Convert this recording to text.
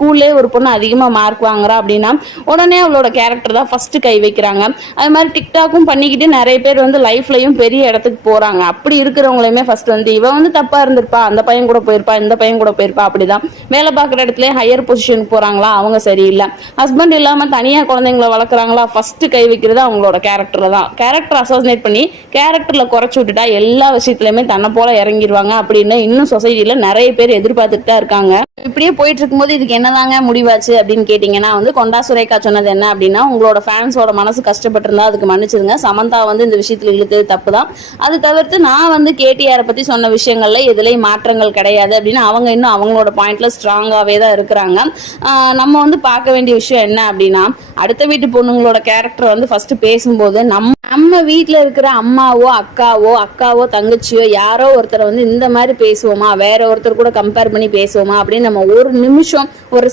ஸ்கூல்லே ஒரு பொண்ணு அதிகமாக மார்க் வாங்குறா அப்படின்னா உடனே அவளோட கேரக்டர் தான் ஃபர்ஸ்ட் கை வைக்கிறாங்க. அது மாதிரி டிக்டாக்கும் பண்ணிக்கிட்டு நிறைய பேர் வந்து லைஃப்லயும் பெரிய இடத்துக்கு போறாங்க. அப்படி இருக்கிறவங்களையுமே ஃபர்ஸ்ட் வந்து இவ வந்து தப்பா இருந்திருப்பா, அந்த பையன் கூட போயிருப்பா, இந்த பையன் கூட போயிருப்பா, அப்படிதான் வேலை பார்க்குற இடத்துல ஹையர் பொசிஷனுக்கு போறாங்களா அவங்க சரியில்லை, ஹஸ்பண்ட் இல்லாம தனியா குழந்தைங்களை வளர்க்குறாங்களா, ஃபர்ஸ்ட் கை வைக்கிறது அவங்களோட கேரக்டர்ல தான். கேரக்டர் அசோசினேட் பண்ணி கேரக்டர்ல குறைச்சு விட்டுட்டா எல்லா விஷயத்துலயுமே தன்னை போல இறங்கிடுவாங்க அப்படின்னு இன்னும் சொசைட்டில நிறைய பேர் எதிர்பார்த்துட்டு தான் இருக்காங்க. இப்படியே போயிட்டு இருக்கும்போது இதுக்கு என்னதாங்க முடிவாச்சு அப்படின்னு கேட்டீங்கன்னா வந்து கொண்டா சுரேகா சொன்னது என்ன அப்படின்னா, உங்களோட ஃபேன்ஸோட மனசு கஷ்டப்பட்டு இருந்தா அதுக்கு மன்னிச்சிருங்க, சமந்தா வந்து இந்த விஷயத்துல இழுத்தது தப்பு தான், அது தவிர்த்து நான் வந்து கேடிஆரை பத்தி சொன்ன விஷயங்கள்ல எதுலயும் மாற்றங்கள் கிடையாது அப்படின்னு அவங்க இன்னும் அவங்களோட பாயிண்ட்ல ஸ்ட்ராங்காவே தான் இருக்கிறாங்க. நம்ம வந்து பார்க்க வேண்டிய விஷயம் என்ன அப்படின்னா, அடுத்த வீட்டு பொண்ணுங்களோட கேரக்டர் வந்து ஃபர்ஸ்ட் பேசும்போது நம்ம வீட்டில் இருக்கிற அம்மாவோ அக்காவோ தங்கச்சியோ யாரோ ஒருத்தரை வந்து இந்த மாதிரி பேசுவோமா, வேற ஒருத்தர் கூட கம்பேர் பண்ணி பேசுவோமா அப்படின்னு நம்ம ஒரு நிமிஷம்